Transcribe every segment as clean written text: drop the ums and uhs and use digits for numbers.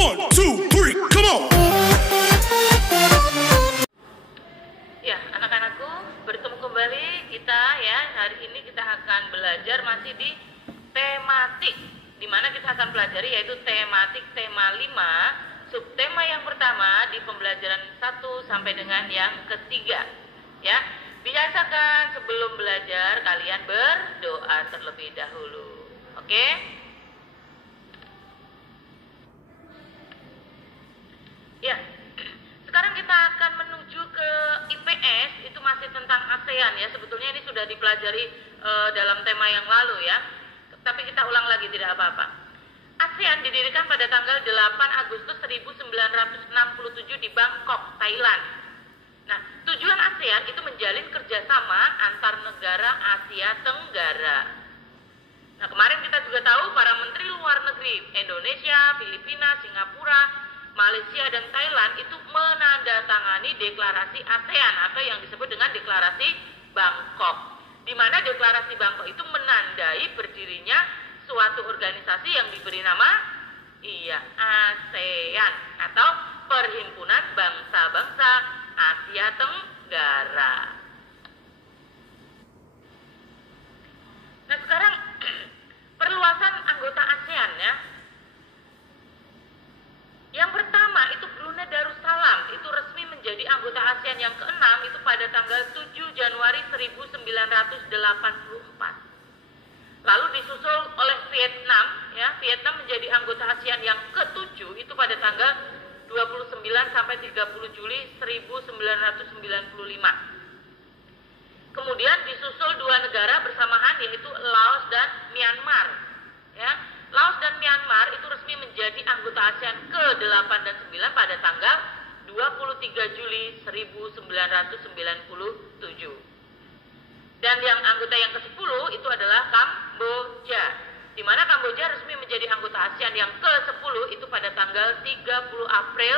1, 2, 3, come on. Ya, anak-anakku, bertemu kembali kita ya. Hari ini kita akan belajar masih di tematik, di mana kita akan pelajari yaitu tematik tema 5, subtema yang pertama di pembelajaran 1 sampai dengan yang ketiga. Ya, biasakan sebelum belajar kalian berdoa terlebih dahulu. Oke? Ya, sekarang kita akan menuju ke IPS, itu masih tentang ASEAN ya. Sebetulnya ini sudah dipelajari dalam tema yang lalu ya. Tapi kita ulang lagi, tidak apa-apa. ASEAN didirikan pada tanggal 8 Agustus 1967 di Bangkok, Thailand. Nah, tujuan ASEAN itu menjalin kerjasama antar negara Asia Tenggara. Nah, kemarin kita juga tahu para menteri luar negeri Indonesia, Filipina, Singapura, Malaysia dan Thailand itu menandatangani deklarasi ASEAN atau yang disebut dengan deklarasi Bangkok, di mana deklarasi Bangkok itu menandai berdirinya suatu organisasi yang diberi nama ASEAN atau Perhimpunan Bangsa-Bangsa Asia Tenggara. Nah, sekarang perluasan anggota ASEAN ya. Yang pertama itu Brunei Darussalam, itu resmi menjadi anggota ASEAN yang ke-6 itu pada tanggal 7 Januari 1984. Lalu disusul oleh Vietnam, ya. Vietnam menjadi anggota ASEAN yang ke-7 itu pada tanggal 29 sampai 30 Juli 1995. Kemudian disusul dua negara bersamaan yaitu Laos dan Myanmar, ya. Laos dan Myanmar itu resmi menjadi anggota ASEAN ke-8 dan 9 pada tanggal 23 Juli 1997. Dan yang anggota yang ke-10 itu adalah Kamboja, di mana Kamboja resmi menjadi anggota ASEAN yang ke-10 itu pada tanggal 30 April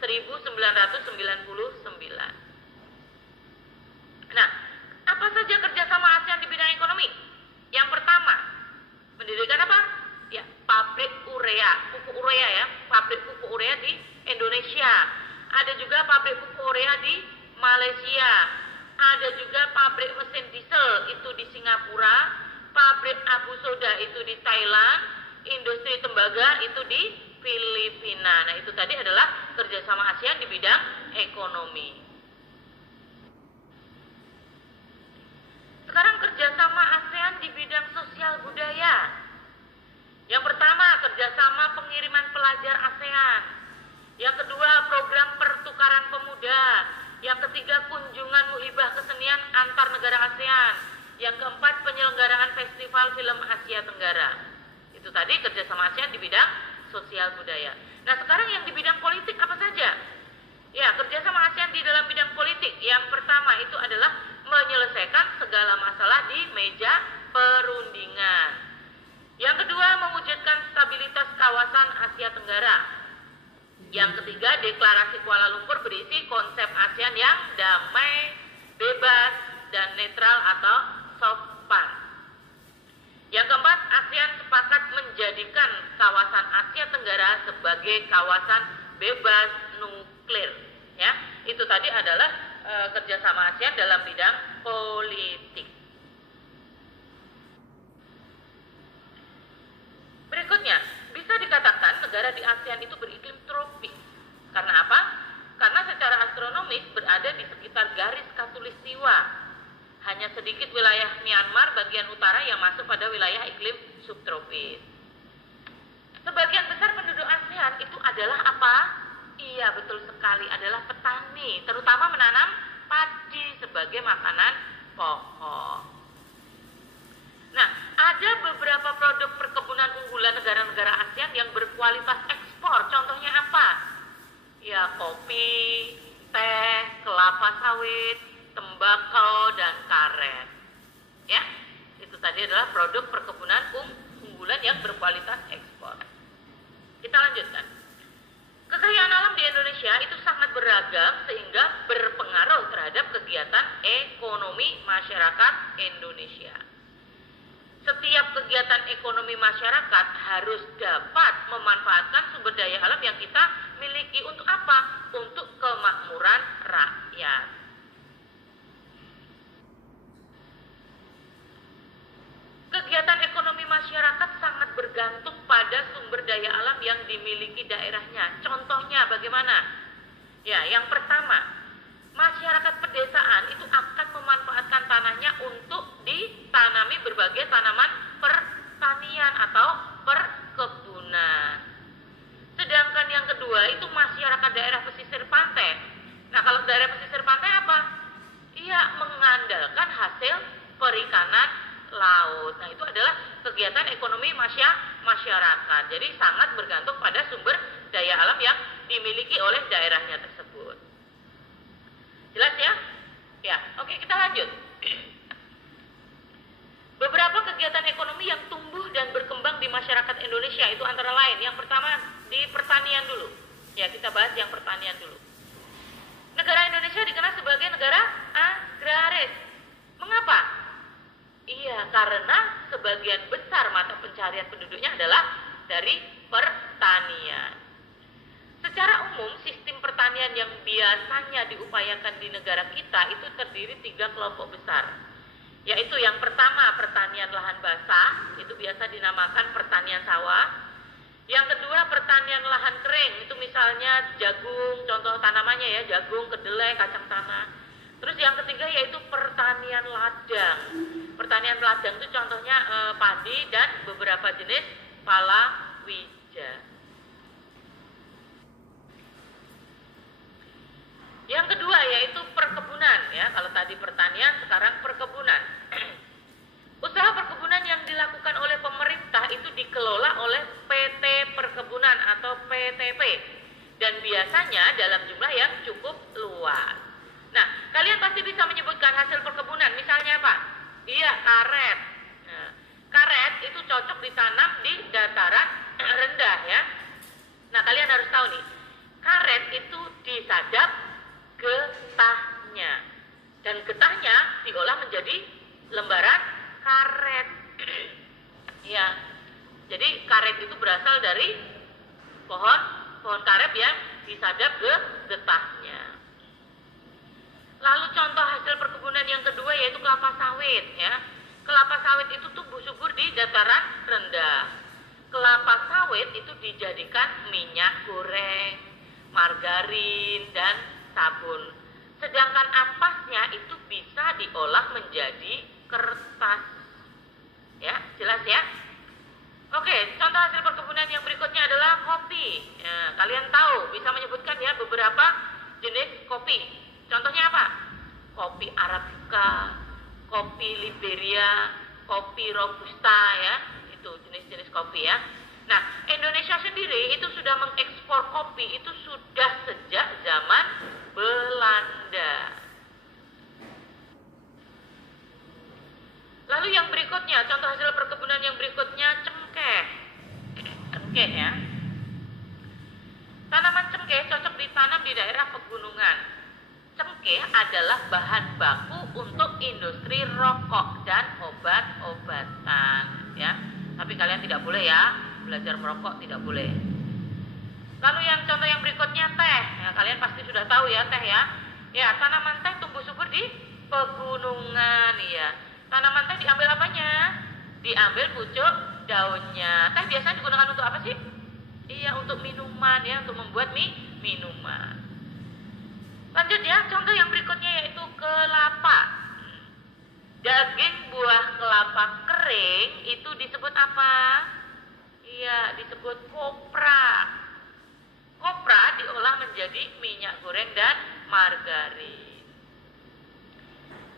1999. Nah, apa saja kerjasama ASEAN di bidang ekonomi? Yang pertama, mendirikan apa? Ya, pabrik urea, pupuk urea ya, pabrik pupuk urea di Indonesia. Ada juga pabrik pupuk urea di Malaysia. Ada juga pabrik mesin diesel itu di Singapura, pabrik abu soda itu di Thailand, industri tembaga itu di Filipina. Nah, itu tadi adalah kerjasama ASEAN di bidang ekonomi. Sekarang kerjasama ASEAN di bidang sosial budaya. Yang pertama, kerjasama pengiriman pelajar ASEAN. Yang kedua, program pertukaran pemuda. Yang ketiga, kunjungan muhibah kesenian antar negara ASEAN. Yang keempat, penyelenggaraan festival film Asia Tenggara. Itu tadi kerjasama ASEAN di bidang sosial budaya. Nah, sekarang yang di bidang politik apa saja? Ya, kerjasama ASEAN di dalam bidang politik. Yang pertama itu adalah menyelesaikan segala masalah di meja perundingan. Yang kedua, mewujudkan stabilitas kawasan Asia Tenggara. Yang ketiga, deklarasi Kuala Lumpur berisi konsep ASEAN yang damai, bebas, dan netral atau soft power. Yang keempat, ASEAN sepakat menjadikan kawasan Asia Tenggara sebagai kawasan bebas nuklir. Ya, itu tadi adalah kerjasama ASEAN dalam bidang politik. Berikutnya, bisa dikatakan negara di ASEAN itu beriklim tropis. Karena apa? Karena secara astronomis berada di sekitar garis khatulistiwa. Hanya sedikit wilayah Myanmar bagian utara yang masuk pada wilayah iklim subtropis. Sebagian besar penduduk ASEAN itu adalah apa? Iya, betul sekali, adalah petani, terutama menanam padi sebagai makanan pokok. Nah, ada beberapa produk perkebunan unggulan negara-negara ASEAN yang berkualitas ekspor. Contohnya apa? Ya, kopi, teh, kelapa sawit, tembakau, dan karet. Ya, itu tadi adalah produk perkebunan unggulan yang berkualitas ekspor. Kita lanjutkan. Kekayaan alam di Indonesia itu sangat beragam sehingga berpengaruh terhadap kegiatan ekonomi masyarakat Indonesia. Setiap kegiatan ekonomi masyarakat harus dapat memanfaatkan sumber daya alam yang kita alam yang dimiliki daerahnya. Contohnya bagaimana? Ya, yang pertama, masyarakat pedesaan itu akan memanfaatkan tanahnya untuk ditanami berbagai tanaman pertanian atau perkebunan. Sedangkan yang kedua itu masyarakat daerah pesisir pantai. Nah, kalau daerah pesisir pantai apa? Ia mengandalkan hasil perikanan laut. Nah, itu adalah kegiatan ekonomi masyarakat. Jadi sangat bergantung pada sumber daya alam yang dimiliki oleh daerahnya tersebut. Jelas ya? Ya, oke, kita lanjut. Beberapa kegiatan ekonomi yang tumbuh dan berkembang di masyarakat Indonesia itu antara lain. Yang pertama di pertanian dulu. Ya, kita bahas yang pertanian dulu. Negara Indonesia dikenal sebagai negara agraris. Mengapa? Iya, karena sebagian besar mata pencarian penduduknya adalah dari pertanian. Secara umum, sistem pertanian yang biasanya diupayakan di negara kita itu terdiri 3 kelompok besar. Yaitu yang pertama, pertanian lahan basah, itu biasa dinamakan pertanian sawah. Yang kedua, pertanian lahan kering, itu misalnya jagung, contoh tanamannya ya, jagung, kedelai, kacang tanah. Terus yang ketiga yaitu pertanian ladang. Pertanian ladang itu contohnya padi dan beberapa jenis palawija. Yang kedua yaitu perkebunan ya. Kalau tadi pertanian, sekarang perkebunan. Usaha perkebunan yang dilakukan oleh pemerintah itu dikelola oleh PT Perkebunan atau PTP. Dan biasanya dalam jumlah yang cukup luas. Nah, kalian pasti bisa menyebutkan hasil perkebunan. Misalnya apa? Iya, karet. Nah, karet itu cocok ditanam di dataran rendah ya. Nah, kalian harus tahu nih. Karet itu disadap getahnya. Dan getahnya diolah menjadi lembaran karet. Ya. Jadi karet itu berasal dari pohon karet yang disadap getahnya. Lalu contoh hasil perkebunan yang kedua yaitu kelapa sawit ya. Kelapa sawit itu tumbuh subur di dataran rendah. Kelapa sawit itu dijadikan minyak goreng, margarin dan sabun. Sedangkan ampasnya itu bisa diolah menjadi kertas. Ya, jelas ya? Oke, contoh hasil perkebunan yang berikutnya adalah kopi. Ya, kalian tahu, bisa menyebutkan ya beberapa jenis kopi. Contohnya apa? Kopi Arabica, kopi Liberia, kopi Robusta ya. Itu jenis-jenis kopi ya. Nah, Indonesia sendiri itu sudah mengekspor kopi itu sudah sejak zaman Belanda. Lalu yang berikutnya, contoh hasil perkebunan yang berikutnya cengkeh. Cengkeh ya. Tanaman cengkeh cocok ditanam di daerah pegunungan. Cengkeh adalah bahan baku untuk industri rokok dan obat-obatan ya. Tapi kalian tidak boleh ya, belajar merokok tidak boleh. Lalu yang contoh yang berikutnya teh. Ya, kalian pasti sudah tahu ya teh ya. Ya, tanaman teh tumbuh subur di pegunungan ya. Tanaman teh diambil apanya? Diambil pucuk daunnya. Teh biasanya digunakan untuk apa sih? Iya, untuk minuman ya, untuk membuat minuman. Lanjut ya, contoh yang berikutnya yaitu kelapa. Daging buah kelapa kering itu disebut apa? Iya, disebut kopra. Kopra diolah menjadi minyak goreng dan margarin.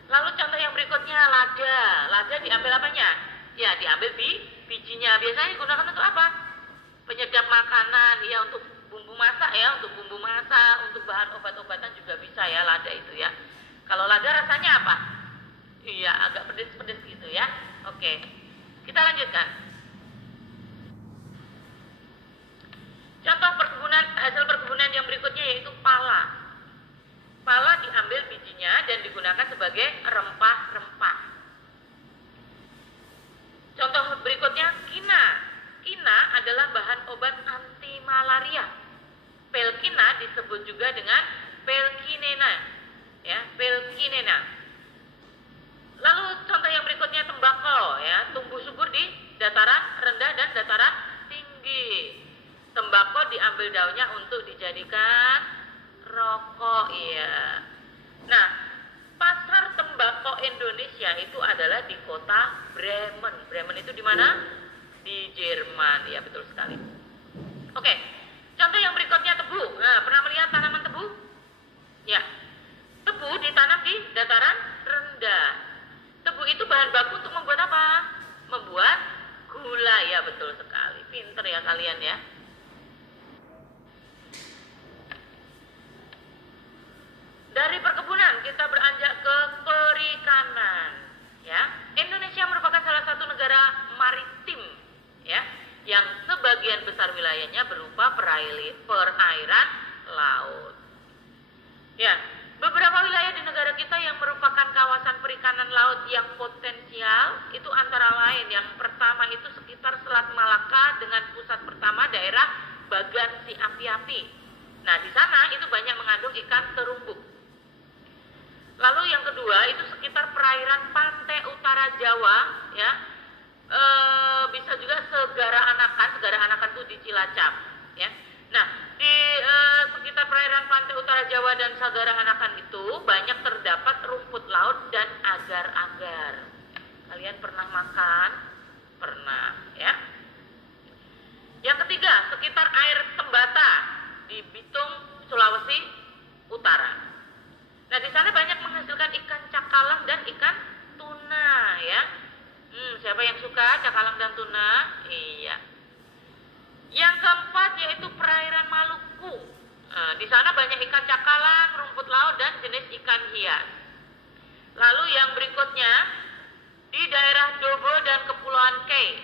Lalu contoh yang berikutnya lada. Lada diambil apanya? Ya, diambil bijinya. Biasanya digunakan untuk apa? Penyedap makanan, ya untuk bumbu masak ya, untuk bumbu masak, untuk bahan obat-obatan juga bisa ya lada itu ya. Kalau lada rasanya apa? Iya, agak pedes-pedes gitu ya. Oke, kita lanjutkan. Contoh hasil perkebunan yang berikutnya yaitu pala. Pala diambil bijinya dan digunakan sebagai rempah-rempah. Contoh berikutnya kina. Kina adalah bahan obat anti malaria. Pelkina disebut juga dengan pelkinena. Ya, pelkinena. Lalu contoh yang berikutnya tembakau ya, tumbuh subur di dataran rendah dan dataran tinggi. Tembakau diambil daunnya untuk dijadikan rokok, iya. Nah, pasar tembakau Indonesia itu adalah di kota Bremen. Bremen itu di mana? Di Jerman, ya betul sekali. Oke, contoh yang berikutnya tebu. Nah, pernah melihat tanaman tebu? Ya, tebu ditanam di dataran rendah. Tebu itu bahan baku untuk membuat apa? Membuat gula, ya betul sekali. Pinter ya kalian ya. Dari perkebunan kita beranjak ke perikanan, ya. Indonesia merupakan salah satu negara maritim, ya, yang sebagian besar wilayahnya berupa perairan laut. Ya, beberapa wilayah di negara kita yang merupakan kawasan perikanan laut yang potensial itu antara lain yang pertama itu sekitar Selat Malaka dengan pusat pertama daerah Bagan Si Api-Api. Nah, di sana itu banyak mengandung ikan terumbu. Lalu yang kedua itu sekitar perairan pantai utara Jawa, ya, bisa juga Segara Anakan itu di Cilacap, ya. Nah, di sekitar perairan pantai utara Jawa dan Segara Anakan itu banyak terdapat rumput laut dan agar-agar. Kalian pernah makan? Pernah, ya. Yang ketiga, sekitar air Tembata di Bitung, Sulawesi Utara. Nah, di sana banyak menghasilkan ikan cakalang dan ikan tuna, ya. Siapa yang suka cakalang dan tuna? Iya. Yang keempat yaitu perairan Maluku. Nah, di sana banyak ikan cakalang, rumput laut dan jenis ikan hias. Lalu yang berikutnya di daerah Dobo dan Kepulauan Kei,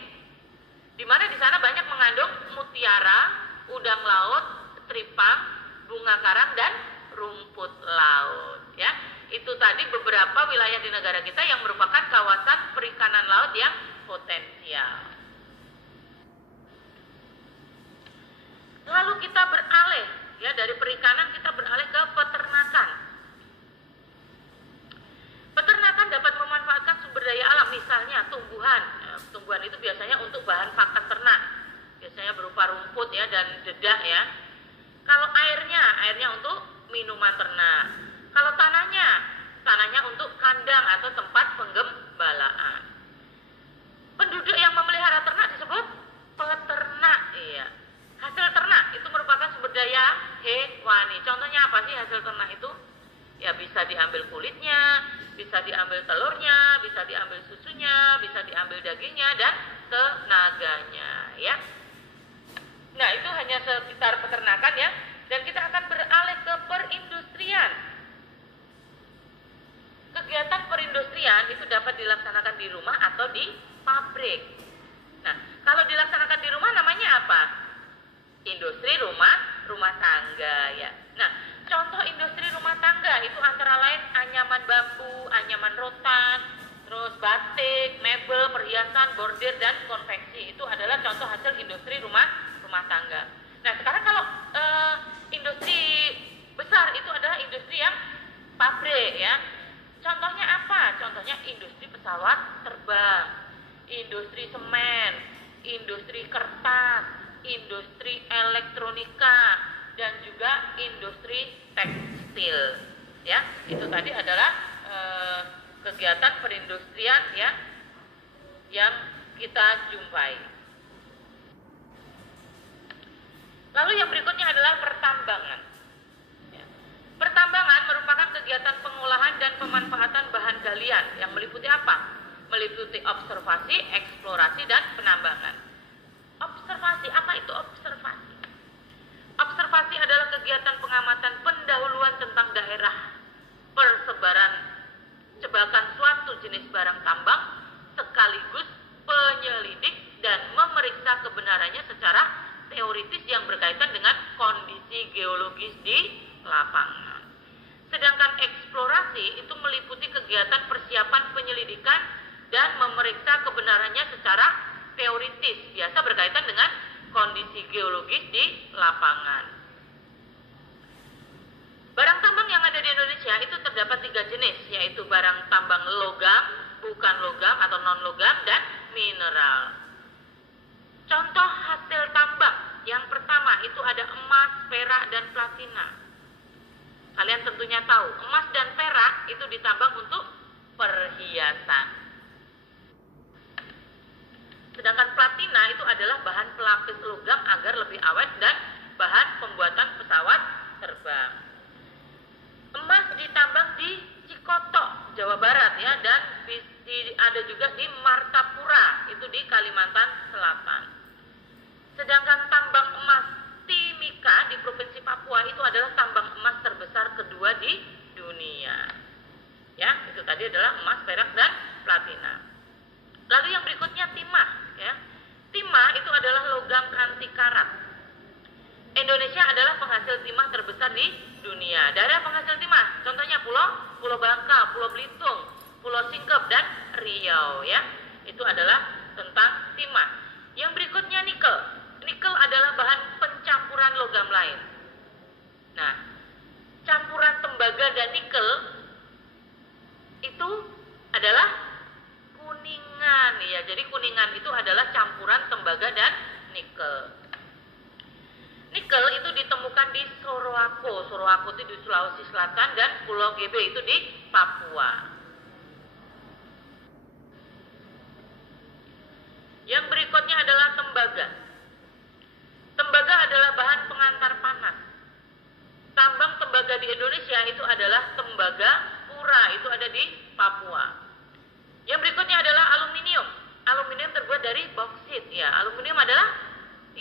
di mana di sana banyak mengandung mutiara, udang laut, tripang, bunga karang dan rumput laut, ya. Itu tadi beberapa wilayah di negara kita yang merupakan kawasan perikanan laut yang potensial. Lalu kita beralih, ya, dari perikanan kita beralih ke peternakan. Peternakan dapat memanfaatkan sumber daya alam, misalnya tumbuhan. Tumbuhan itu biasanya untuk bahan pakan ternak, biasanya berupa rumput, ya, dan dedak, ya. Kalau airnya untuk minuman ternak. Kalau tanahnya untuk kandang atau tempat penggembalaan. Penduduk yang memelihara ternak disebut peternak, iya. Hasil ternak itu merupakan sumber daya hewani. Contohnya apa sih hasil ternak itu? Ya, bisa diambil kulitnya, bisa diambil telurnya, bisa diambil susunya, bisa diambil dagingnya dan tenaganya, ya. Nah, itu hanya sekitar peternakan, ya. Dan kita akan beralih ke perindustrian. Kegiatan perindustrian itu dapat dilaksanakan di rumah atau di pabrik. Nah, kalau dilaksanakan di rumah namanya apa? Industri rumah tangga, ya. Nah, contoh industri rumah tangga itu antara lain anyaman bambu, anyaman rotan, terus batik, mebel, perhiasan, bordir dan konveksi. Itu adalah contoh hasil industri rumah tangga. Nah, sekarang kalau industri besar itu adalah industri yang pabrik, ya. Contohnya apa? Contohnya industri pesawat terbang, industri semen, industri kertas, industri elektronika, dan juga industri tekstil, ya. Itu tadi adalah kegiatan perindustrian, ya, yang kita jumpai. Lalu yang berikutnya adalah pertambangan. Ya. Pertambangan merupakan kegiatan pengolahan dan pemanfaatan bahan galian yang meliputi apa? Meliputi observasi, eksplorasi, dan penambangan. Observasi, apa itu observasi? Observasi adalah kegiatan pengamatan pendahuluan tentang daerah persebaran cebakan suatu jenis barang tambang sekaligus penyelidik dan memeriksa kebenarannya secara teoritis yang berkaitan dengan kondisi geologis di lapangan. Sedangkan eksplorasi itu meliputi kegiatan persiapan penyelidikan dan memeriksa kebenarannya secara teoritis, biasa berkaitan dengan kondisi geologis di lapangan. Barang tambang yang ada di Indonesia itu terdapat 3 jenis, yaitu barang tambang logam, bukan logam atau non logam, dan mineral. Contoh hasil tambang Yang pertama itu ada emas, perak, dan platina. Kalian tentunya tahu, emas dan perak itu ditambang untuk perhiasan. Sedangkan platina itu adalah bahan pelapis logam agar lebih awet dan bahan pembuatan pesawat terbang. Emas ditambang di Cikoto, Jawa Barat ya, dan ada juga di Martapura, itu di Kalimantan Selatan. Sedangkan tambang emas Timika di Provinsi Papua itu adalah tambang emas terbesar kedua di dunia. Ya, itu tadi adalah emas, perak, dan platina. Lalu yang berikutnya timah ya. Timah itu adalah logam anti karat. Indonesia adalah penghasil timah terbesar di dunia. Daerah penghasil timah, contohnya Pulau Bangka, Pulau Belitung, Pulau Singkep, dan Riau ya. Itu adalah tentang timah. Yang berikutnya nikel. Nikel adalah bahan pencampuran logam lain. Nah, campuran tembaga dan nikel itu adalah kuningan ya. Jadi kuningan itu adalah campuran tembaga dan nikel. Nikel itu ditemukan di Sorowako. Sorowako itu di Sulawesi Selatan, dan Pulau GB itu di Papua. Yang berikutnya adalah tembaga. Tembaga adalah bahan pengantar panas. Tambang tembaga di Indonesia itu adalah tembaga pura, itu ada di Papua. Yang berikutnya adalah aluminium. Aluminium terbuat dari boksit ya. Aluminium adalah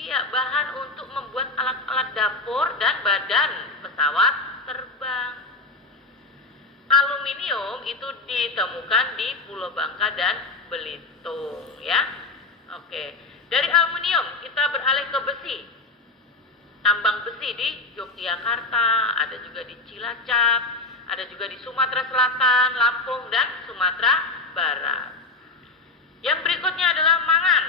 bahan untuk membuat alat-alat dapur dan badan pesawat terbang. Aluminium itu ditemukan di Pulau Bangka dan Belitung ya. Oke. Dari aluminium kita beralih ke besi. Tambang besi di Yogyakarta, ada juga di Cilacap, ada juga di Sumatera Selatan, Lampung, dan Sumatera Barat. Yang berikutnya adalah mangan.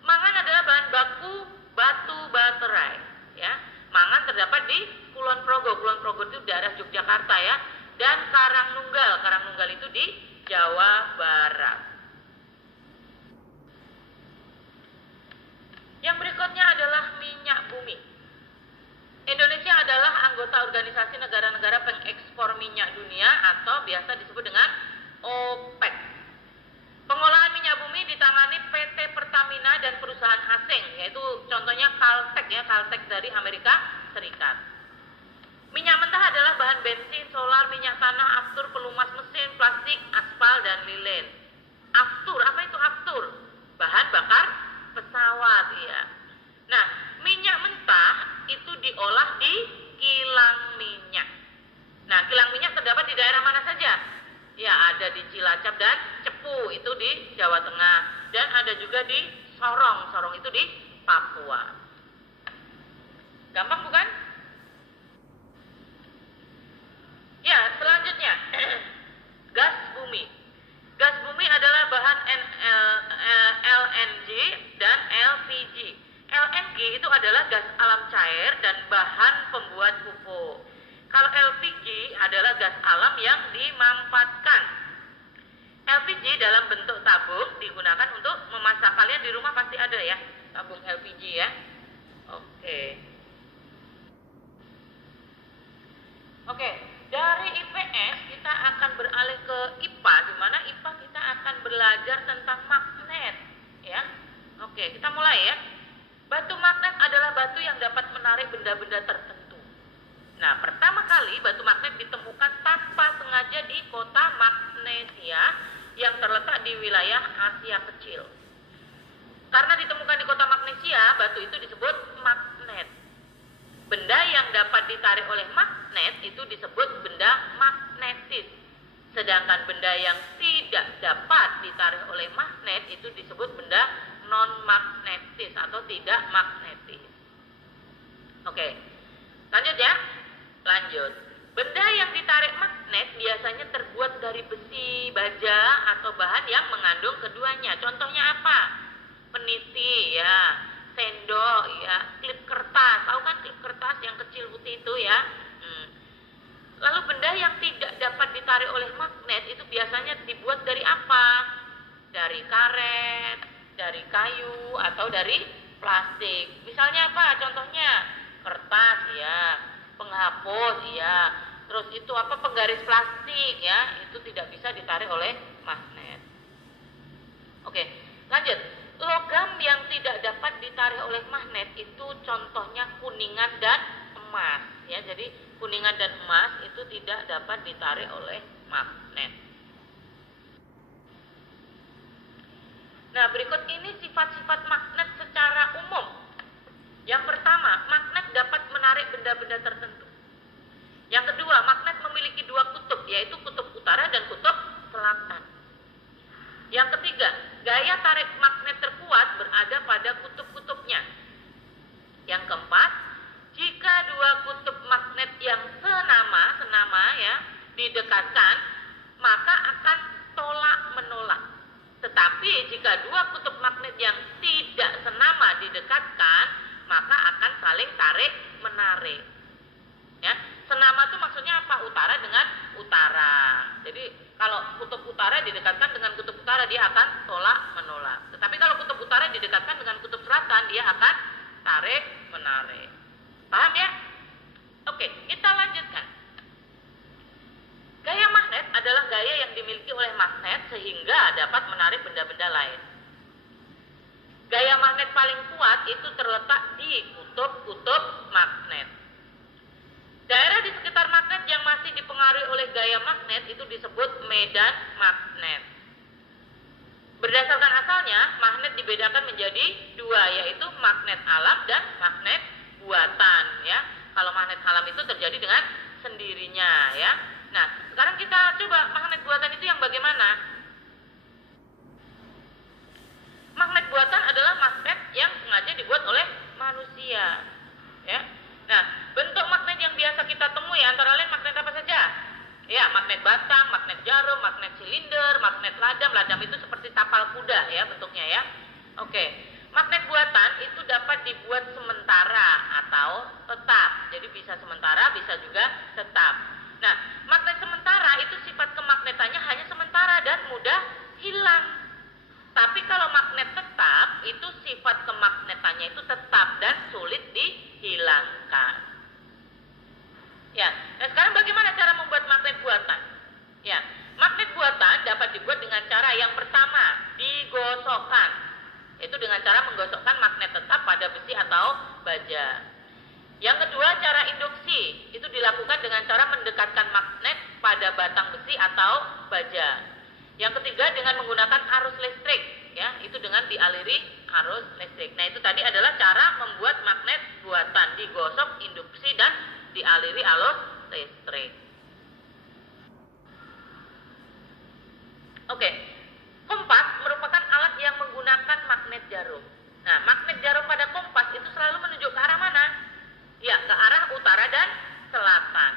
Mangan adalah bahan baku batu baterai ya. Mangan terdapat di Kulon Progo. Kulon Progo itu daerah Yogyakarta ya. Dan Karangnunggal. Karangnunggal itu di Jawa Barat. Yang berikutnya adalah minyak bumi. Indonesia adalah anggota organisasi negara-negara pengekspor minyak dunia atau biasa disebut dengan OPEC. Pengolahan minyak bumi ditangani PT Pertamina dan perusahaan asing, yaitu contohnya Caltex ya, Caltex dari Amerika Serikat. Minyak mentah adalah bahan bensin, solar, minyak tanah, aftur, pelumas mesin, plastik, aspal, dan lilin. Aftur, apa itu aftur? Bahan bakar pesawat ya. Nah, minyak mentah itu diolah di kilang minyak. Nah, kilang minyak terdapat di daerah mana saja? Ya, ada di Cilacap dan Cepu itu di Jawa Tengah, dan ada juga di Sorong. Sorong itu di Papua. Gampang bukan? Ya, selanjutnya gas bumi. Gas bumi adalah bahan LNG dan LPG. LNG itu adalah gas alam cair dan bahan pembuat pupuk. Kalau LPG adalah gas alam yang dimanfaatkan. LPG dalam bentuk tabung digunakan untuk memasak. Kalian di rumah pasti ada ya, tabung LPG ya. Oke, dari IPS kita akan beralih ke IPA, di mana IPA kita akan belajar tentang magnet ya. Oke, kita mulai ya. Batu magnet adalah batu yang dapat menarik benda-benda tertentu. Nah, pertama kali batu magnet ditemukan tanpa sengaja di kota Magnesia yang terletak di wilayah Asia Kecil. Karena ditemukan di kota Magnesia, batu itu disebut magnet. Benda yang dapat ditarik oleh magnet itu disebut benda magnetis. Sedangkan benda yang tidak dapat ditarik oleh magnet itu disebut benda non-magnetis atau tidak magnetis. Oke, lanjut ya. Lanjut. Benda yang ditarik magnet biasanya terbuat dari besi, baja, atau bahan yang mengandung keduanya. Contohnya apa? Peniti ya, sendok ya, klip kertas. Tahu kan klip kertas yang kecil putih itu ya? Lalu benda yang tidak dapat ditarik oleh magnet itu biasanya dibuat dari apa? Dari karet, dari kayu, atau dari plastik. Misalnya apa? Contohnya kertas ya, penghapus ya, terus itu apa, penggaris plastik ya, itu tidak bisa ditarik oleh magnet. Oke, lanjut. Logam yang tidak dapat ditarik oleh magnet itu contohnya kuningan dan emas ya. Jadi kuningan dan emas itu tidak dapat ditarik oleh magnet. Nah, berikut ini sifat-sifat magnet secara umum. Yang pertama, magnet dapat menarik benda-benda tertentu. Yang kedua, magnet memiliki dua kutub, yaitu kutub utara dan kutub selatan. Yang ketiga, gaya tarik magnet terkuat berada pada kutub-kutubnya. Yang keempat, jika dua kutub magnet yang senama ya didekatkan, maka akan tolak-menolak. Tetapi jika dua kutub magnet yang tidak senama didekatkan, maka akan saling tarik-menarik. Ya, senama itu maksudnya apa? Utara dengan utara. Jadi kalau kutub utara didekatkan dengan kutub utara, dia akan tolak-menolak. Tetapi kalau kutub utara didekatkan dengan kutub selatan, dia akan tarik-menarik. Paham ya? Oke, kita lanjutkan. Gaya magnet adalah gaya yang dimiliki oleh magnet sehingga dapat menarik benda-benda lain. Gaya magnet paling kuat itu terletak di kutub-kutub magnet. Daerah di sekitar magnet yang masih dipengaruhi oleh gaya magnet itu disebut medan magnet. Berdasarkan asalnya, magnet dibedakan menjadi dua, yaitu magnet alam dan magnet buatan ya. Kalau magnet alam itu terjadi dengan sendirinya ya. Nah, sekarang kita coba magnet buatan itu yang bagaimana? Magnet buatan adalah magnet yang sengaja dibuat oleh manusia ya. Nah, bentuk magnet yang biasa kita temui antara lain magnet apa saja? Ya, magnet batang, magnet jarum, magnet silinder, magnet ladam. Ladam itu seperti tapal kuda ya bentuknya ya. Oke. Magnet buatan itu dapat dibuat sementara atau tetap. Jadi bisa sementara, bisa juga tetap. Nah, magnet sementara itu sifat kemagnetannya hanya sementara dan mudah hilang. Tapi kalau magnet tetap, itu sifat kemagnetannya itu tetap dan sulit dihilangkan. Ya, nah sekarang bagaimana cara membuat magnet buatan? Ya, magnet buatan dapat dibuat dengan cara yang pertama, digosokkan. Itu dengan cara menggosokkan magnet tetap pada besi atau baja. Yang kedua, cara induksi. Itu dilakukan dengan cara mendekatkan magnet pada batang besi atau baja. Yang ketiga, dengan menggunakan arus listrik, ya, itu dengan dialiri arus listrik. Nah, itu tadi adalah cara membuat magnet buatan, digosok, induksi, dan dialiri arus listrik. Oke, kompas merupakan alat yang menggunakan magnet jarum. Nah, magnet jarum pada kompas itu selalu menunjuk ke arah mana? Ya, ke arah utara dan selatan.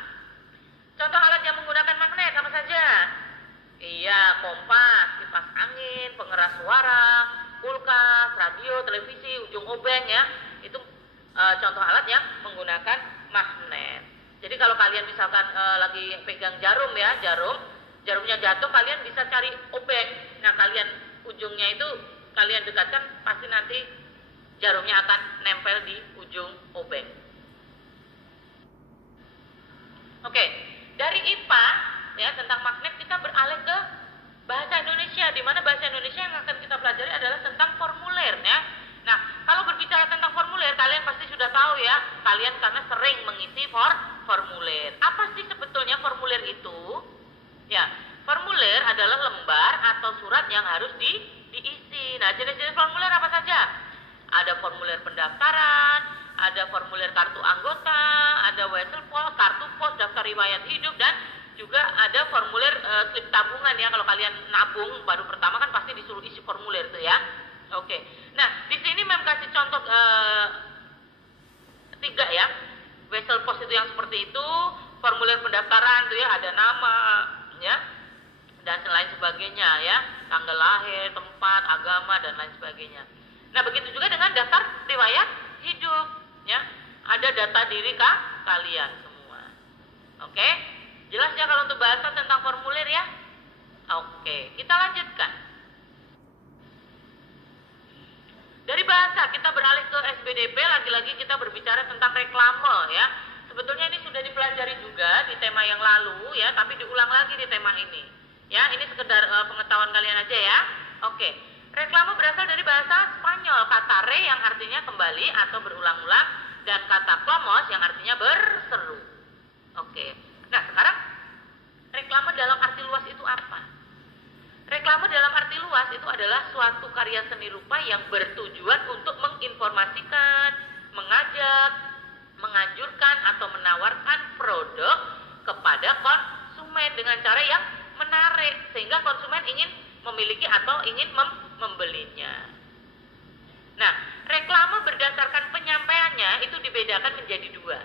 Contoh alat yang menggunakan magnet apa saja? Iya, kompas, kipas angin, pengeras suara, kulkas, radio, televisi, ujung obeng ya. Itu contoh alat yang menggunakan magnet. Jadi kalau kalian misalkan lagi pegang jarum ya, jarumnya jatuh, kalian bisa cari obeng. Nah, kalian ujungnya itu kalian dekatkan, pasti nanti jarumnya akan nempel di ujung obeng. Oke, dari IPA ya tentang magnet kita beralih ke bahasa Indonesia, di mana bahasa Indonesia yang akan kita pelajari adalah tentang formulir ya. Nah, kalau berbicara tentang formulir, kalian pasti sudah tahu ya, kalian karena sering mengisi formulir. Apa sih sebetulnya formulir itu? Ya, formulir adalah lembar atau surat yang harus diisi. Nah, jenis-jenis formulir apa saja? Ada formulir pendaftaran, ada formulir kartu anggota, ada wesel pos, kartu pos, daftar riwayat hidup, dan juga ada formulir slip tabungan ya. Kalau kalian nabung baru pertama kan pasti disuruh isi formulir tuh ya. Oke. Nah, di sini Mem kasih contoh 3 ya. Wesel pos itu yang seperti itu, formulir pendaftaran tuh ya, ada nama ya, dan lain sebagainya ya, tanggal lahir, tempat, agama, dan lain sebagainya. Nah, begitu juga dengan daftar riwayat hidup ya, ada data diri kalian semua. Oke, jelas ya kalau untuk bahasa tentang formulir ya. Oke, kita lanjutkan. Dari bahasa kita beralih ke SBDP, lagi-lagi kita berbicara tentang reklame ya. Sebetulnya ini sudah dipelajari juga di tema yang lalu ya, tapi diulang lagi di tema ini. Ya, ini sekedar pengetahuan kalian aja ya. Oke. Reklame berasal dari bahasa Spanyol, kata re yang artinya kembali atau berulang-ulang dan kata clomos yang artinya berseru. Oke. Nah, sekarang reklame dalam arti luas itu apa? Reklame dalam arti luas itu adalah suatu karya seni rupa yang bertujuan untuk menginformasikan, mengajak, menganjurkan atau menawarkan produk kepada konsumen dengan cara yang menarik sehingga konsumen ingin memiliki atau ingin membelinya. Nah, reklame berdasarkan penyampaiannya itu dibedakan menjadi dua,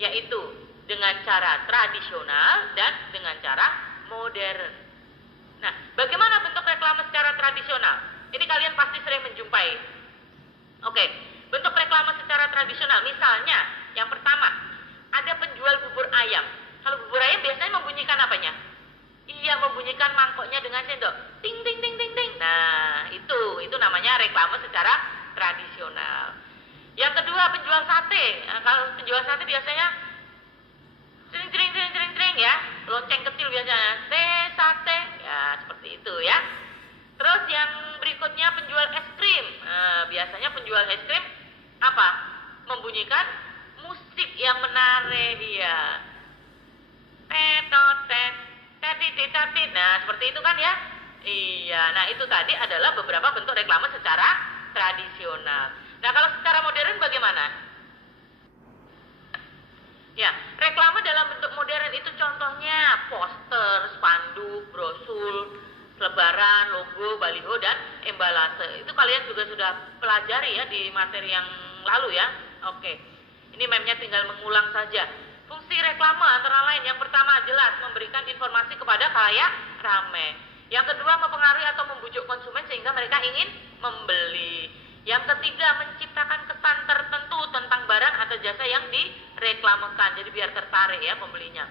yaitu dengan cara tradisional dan dengan cara modern. Nah, bagaimana bentuk reklame secara tradisional? Ini kalian pasti sering menjumpai. Oke, bentuk reklame secara tradisional, misalnya yang pertama, ada penjual bubur ayam. Kalau bubur ayam biasanya membunyikan apanya? Iya, membunyikan mangkoknya dengan sendok. Ting ting ting ting ting. Nah, itu namanya reklame secara tradisional. Yang kedua, penjual sate. Nah, kalau penjual sate biasanya cering cering cering cering cering ya, lonceng kecil biasanya, sate ya, seperti itu ya. Terus yang berikutnya penjual es krim. Biasanya penjual es krim apa? Membunyikan musik yang menarik ya. Tetotet, tetitit. Nah, seperti itu kan ya? Iya, nah itu tadi adalah beberapa bentuk reklame secara tradisional. Nah, kalau secara modern bagaimana? Ya, reklame dalam bentuk modern itu contohnya poster, spanduk, brosur, selebaran, logo, baliho, dan embalase. Itu kalian juga sudah pelajari ya di materi yang lalu ya. Oke, ini memnya tinggal mengulang saja. Fungsi reklame antara lain, yang pertama jelas memberikan informasi kepada khalayak ramai. Yang kedua mempengaruhi atau membujuk konsumen sehingga mereka ingin membeli. Yang ketiga menciptakan kesan tertentu tentang barang atau jasa yang direklamekan, jadi biar tertarik ya pembelinya.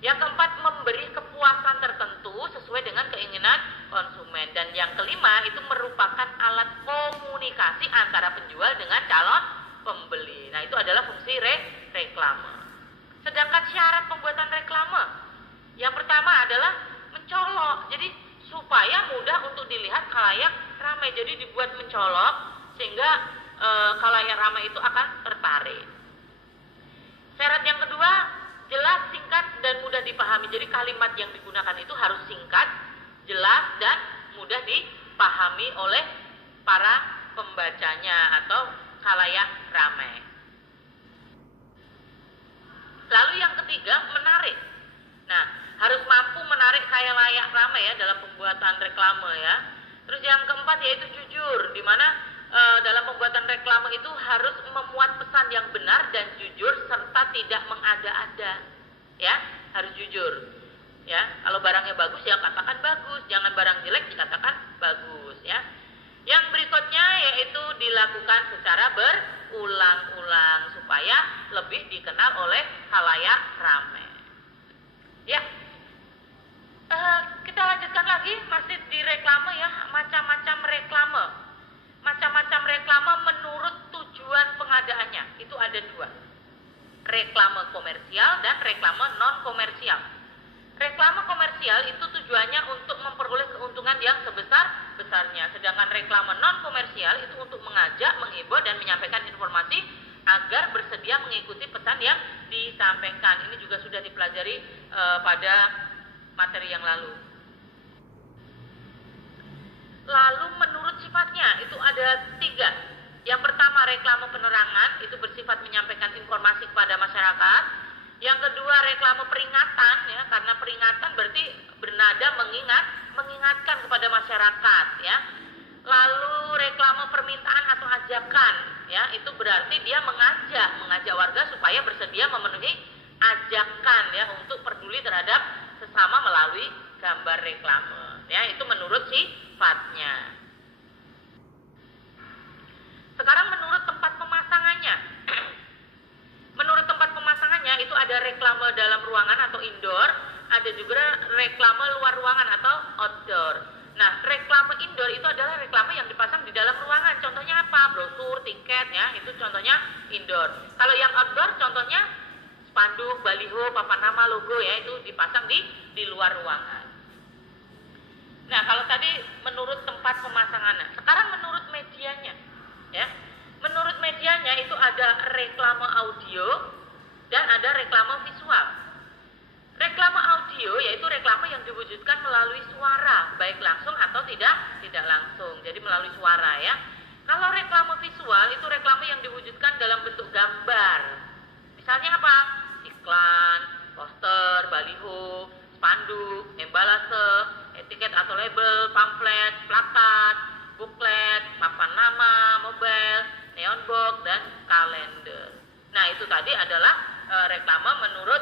Yang keempat memberi kepuasan tertentu sesuai dengan keinginan konsumen. Dan yang kelima itu merupakan alat komunikasi antara penjual dengan calon pembeli. Nah, itu adalah fungsi reklame. Sedangkan syarat pembuatan reklame, yang pertama adalah mencolok, jadi supaya mudah untuk dilihat khalayak ramai. Jadi dibuat mencolok sehingga khalayak ramai itu akan tertarik. Syarat yang kedua, jelas, singkat, dan mudah dipahami. Jadi kalimat yang digunakan itu harus singkat, jelas, dan mudah dipahami oleh para pembacanya atau khalayak ramai. Lalu yang ketiga, menarik. Nah, harus mampu menarik khalayak ramai ya dalam pembuatan reklame ya. Terus yang keempat yaitu jujur, di mana dalam pembuatan reklame itu harus memuat pesan yang benar dan jujur serta tidak mengada-ada. Ya, harus jujur. Ya, kalau barangnya bagus ya katakan bagus, jangan barang jelek dikatakan bagus ya. Yang berikutnya yaitu dilakukan secara berulang-ulang supaya lebih dikenal oleh khalayak ramai. Ya. Kita lanjutkan lagi masih di reklame ya, macam-macam reklame. Macam-macam reklame menurut tujuan pengadaannya. Itu ada dua. Reklame komersial dan reklame non-komersial. Reklame komersial itu tujuannya untuk memperoleh keuntungan yang sebesar-besarnya. Sedangkan reklame non-komersial itu untuk mengajak, menghibur, dan menyampaikan informasi agar bersedia mengikuti pesan yang disampaikan. Ini juga sudah dipelajari pada materi yang lalu. Lalu menurut sifatnya itu ada tiga. Yang pertama reklame penerangan, itu bersifat menyampaikan informasi kepada masyarakat. Yang kedua reklame peringatan ya, karena peringatan berarti bernada mengingatkan kepada masyarakat ya. Lalu reklame permintaan atau ajakan ya, itu berarti dia mengajak warga supaya bersedia memenuhi ajakan ya untuk peduli terhadap sesama melalui gambar reklame ya, itu menurut sifatnya. Sekarang menurut tempat pemasangannya. Menurut tempat pemasangannya itu ada reklame dalam ruangan atau indoor, ada juga reklame luar ruangan atau outdoor. Nah, reklame indoor itu adalah reklame yang dipasang di dalam ruangan. Contohnya apa? Brosur, tiket ya, itu contohnya indoor. Kalau yang outdoor contohnya spanduk, baliho, papan nama, logo ya, itu dipasang di luar ruangan. Nah, kalau tadi menurut tempat pemasangannya, sekarang menurut medianya ya. Menurut medianya itu ada reklame audio dan ada reklame visual. Reklame audio yaitu reklame yang diwujudkan melalui suara, baik langsung atau tidak langsung. Jadi melalui suara ya. Kalau reklame visual itu reklame yang diwujudkan dalam bentuk gambar. Misalnya apa? Iklan, poster, baliho, spanduk, embalase, etiket atau label, pamflet, plakat, buklet, papan nama, mobile, neon box dan kalender. Nah, itu tadi adalah reklame menurut